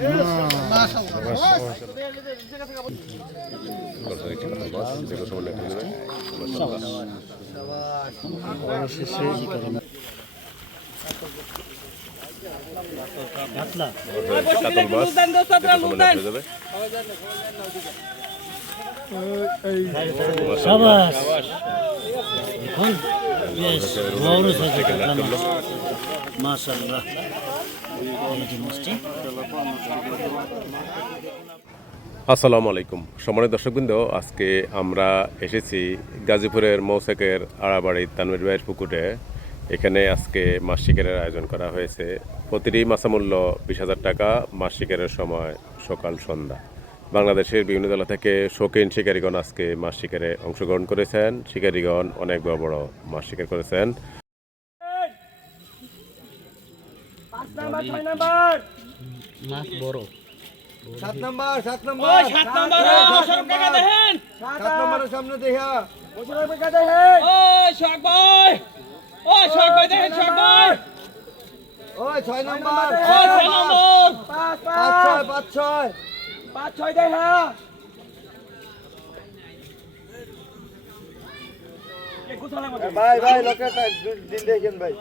মাশাআল্লাহ। আসসালামু আলাইকুম সম্মানিত দর্শকবৃন্দ, আজকে আমরা এসেছি গাজীপুরের মৌসাকের আড়াবাড়ি তানভীর ভাইয়ের পুকুরে। এখানে আজকে মাছ শিকারের আয়োজন করা হয়েছে। প্রতিটি মাছা মূল্য 20,000 টাকা। মাছ শিকারের সময় সকাল সন্ধ্যা। বাংলাদেশের বিভিন্ন জেলা থেকে শৌখিন শিকারীগণ আজকে মাছ শিকারে অংশগ্রহণ করেছেন। শিকারীগণ অনেক বড় বড় মাছ শিকার করেছেন। মাছ বড়। 7 নাম্বার 7 নাম্বার 7 নাম্বার অশোক কাকা দেখেন 7 নাম্বারের সামনে দেখা অশোক কাকা দেখেন ওই শোক ভাই দেখেন শোক ভাই ওই 6 নাম্বার 6 নাম্বার 5 6 দেখা ভাই লোকেটা দিন দেখেন ভাই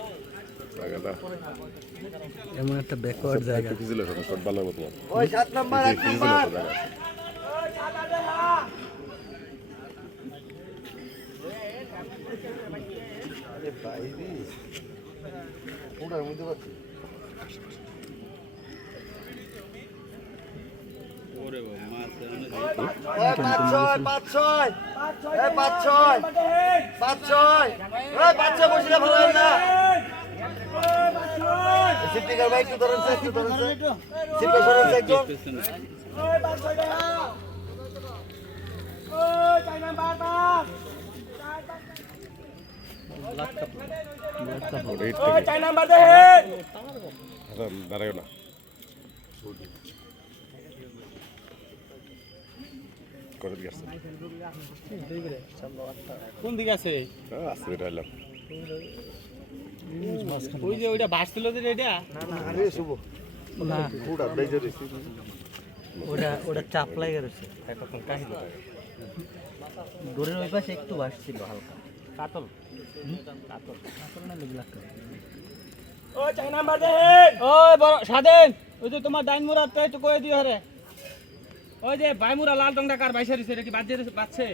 এমন একটা ব্যাকওয়ার্ড জায়গা। ওই 7 নাম্বার 8 নাম্বার আরে ভাই রে পুরার মধ্যে বাচ্চা ওরে বাবা মাছ এ 5 6 এ 5 6 বসিলে ভালো না সিটি কর ভাই একটু ধরেন সিটি সরেন একটু ওই 5 6 টাকা ওই 4 নাম্বার বাস ওই 4 নাম্বার দেখেন দাঁড়াও না করে দিয়েছে। কোন দিকে আছে? আস্তে রাইলাম ওই যে ওইটা ভাসছিল যে এটা না আরে শুভ না পুরা বেজরে ওটা চাপ লাগে রয়েছে এখন কাহিনী দূরের ওই পাশে একটু ভাসছিল হালকা কাতল না লেগে ওই 4 নাম্বার দেখেন ওই বড় স্বাধীন ওই যে তোমার ডাইন মুরাটা একটু কয়ে দিও রে ওই যে বাইমুরা লাল টংটা কার বাইসারিছে এটা কি বাজছে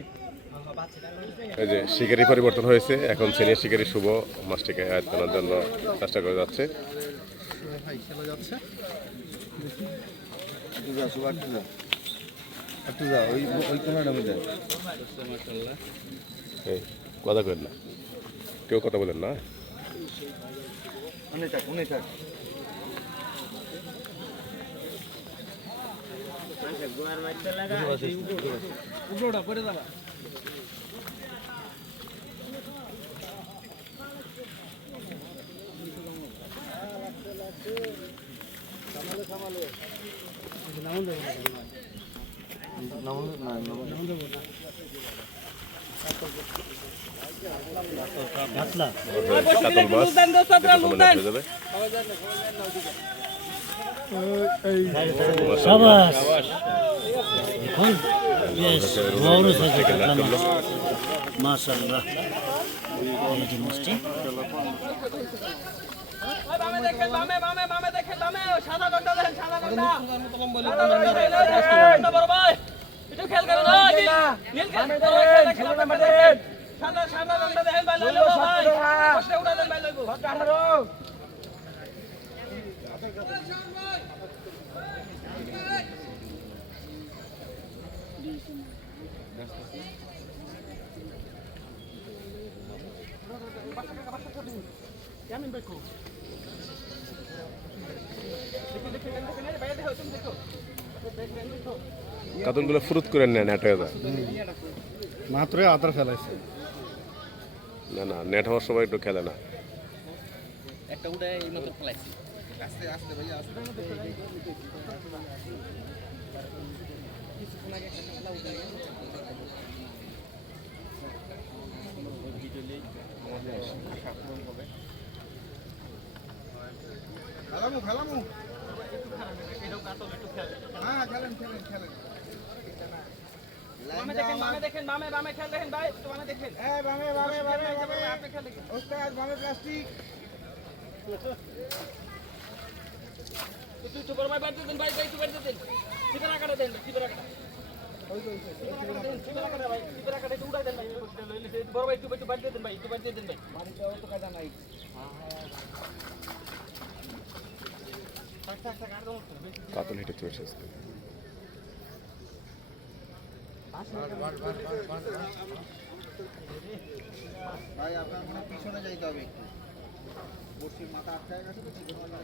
এই যে শিকারি পরিবর্তন হয়েছে। এখন সিনিয়র শিকারি শুভ মাছটিকে আয়ত্ত করার জন্য চেষ্টা করে যাচ্ছে। কথা করেন না, কেউ কথা বলেন না। উপরটা পড়ে যাবা কাতল মাছ যাবে। সাবাস এখন বেশ বড় সাইজের মাশাআল্লাহ। এই যে মাছটি বামে দেখেন সাদা গন্ডা দেখেন সাদা গন্ডা বড় ভাই একটু খেল করেন নীল খেল নাম্বার দেখেন সাদা গন্ডা দেখেন ভাই লইলো ভাই কষ্টে উড়া দেন ভাই লইবো 18 কেমন দেখো কাতলগুলো ফুরুত করে নেন নেট হয়ে যায়। মাত্র আদার ফেলাইছে না না, নেট হওয়ার সময় একটু খেলে না। একটা উড়ে এই মতো ফলাইছি আস্তে আস্তে ভাইয়া আস্তে কিছুক্ষণ আগে একটা খেলা উঠে খেলামু এটাও কাতল একটু খেল হ্যাঁ খেলেন খেলেন খেলেন বামে দেখেন বামে খেল দেখেন ভাই একটু বামে দেখেন এই বামে বামে বামে বামে আপনি খেল দেখেন ওস্তাদ বামে প্লাস্টিক একটু বড় ভাই বাড়তে দেন ভাই একটু বাড়তে দেন সিপারা কাটা দেন সিপারা কাটা সিপারা কাটা ভাই সিপারা কাটা একটু উড়াই দেন ভাই বড় ভাই একটু বাড়তে দেন ভাই একটু বাড়তে দেন ভাই মাটিতে অত কাদা নাই কাতল হেঁটে চলে এসেছে। ভাই আপনার মনে হয় পিছনে যাইতে হবে একটু বর্ষির মাথা আটকায় গেছে তো চিকন মাথা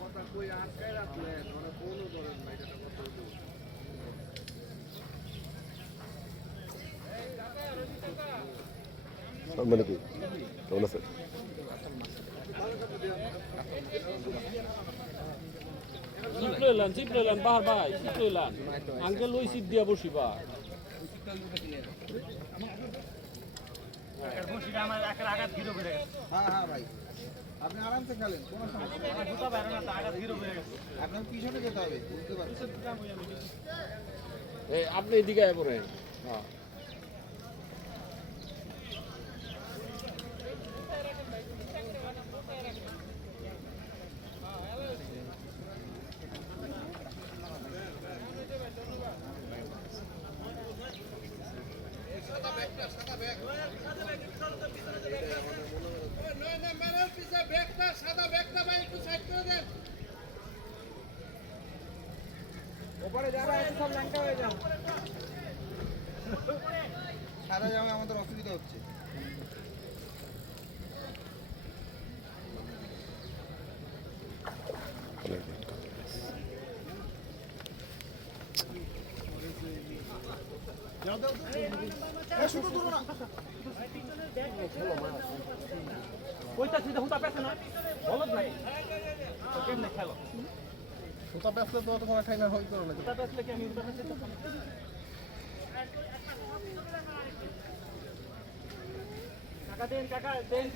কথা কই আটকায় রাখলেন ওরা কোনো ধরেন না এটা কথা মানে কি কেমন আছে? চিপলেলান বাহার ভাই চিপলেলান আঙ্কেল ওই সিট দিয়া বসিবা আমার একের আঘাত হিরো করে গেছে হ্যাঁ হ্যাঁ ভাই আপনি আরামসে খেলেন কোনো সমস্যা নেই জুতা বাইরে না আঘাত হিরো করে গেছে আপনার পিছনে যেতে হবে বুঝতে পারছেন এই আপনি এদিকে আয় পড়েন হ্যাঁ ওপরে যারা আছে সব ল্যাংটা হয়ে যান সারা জামে আমাদের অসুবিধা হচ্ছে ওইটা সিধা হুতা পেছে না বলদ নাই তো কেমনে খেলো সুতা পেছলে তো তোমার ঠাই না হই করো না হুতা পেছলে কি আমি হুতা পেছে কাকা দেন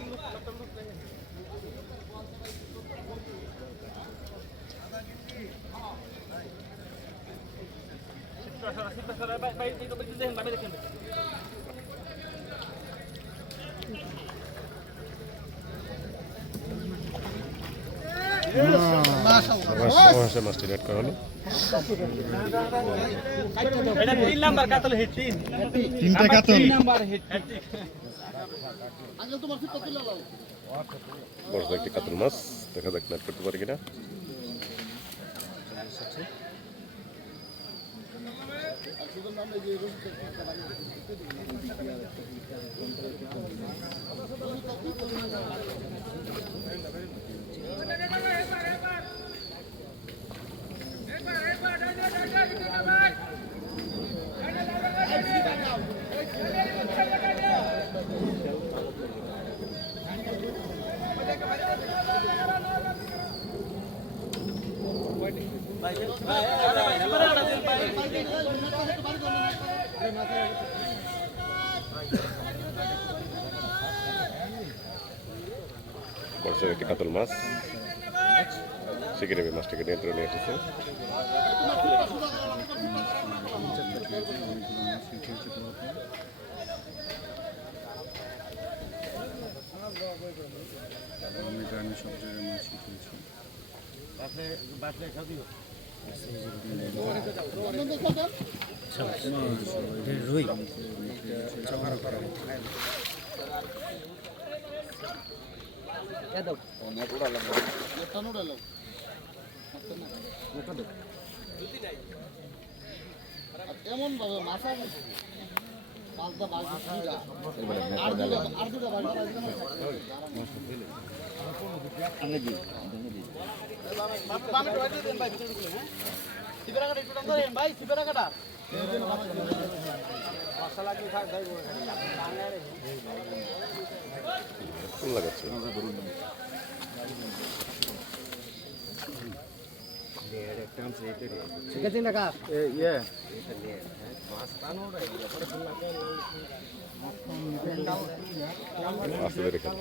অবশ্যই মাছটি রেড করা হলো। এটা 3 নাম্বার কাতল হিট 3টা কাতল 3 নাম্বার হিট বড় একটি কাতল মাছ, দেখা যাক নেট করতে পারি কিনা। বড় একটি কাতল মাছ শিখে নেবে, মাছটাকে নিয়ন্ত্রণে নিয়ে এসেছে। রুই এমন ভাবে মাথা কোন লাগাচ্ছে? ঠিক আছে না কা আস্তে ধরে খেল।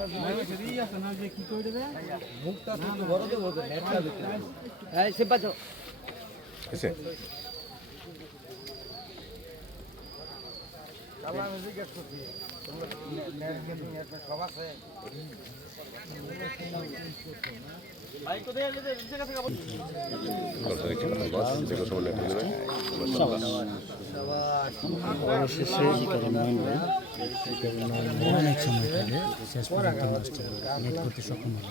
এসে। সরকারি খেলা হয়, বাস, যে কোনো সময় নেট হয়ে যাবে। অবশেষে অনেক সময় খেলে শেষ পর্যন্ত নেট করতে সক্ষম হলো।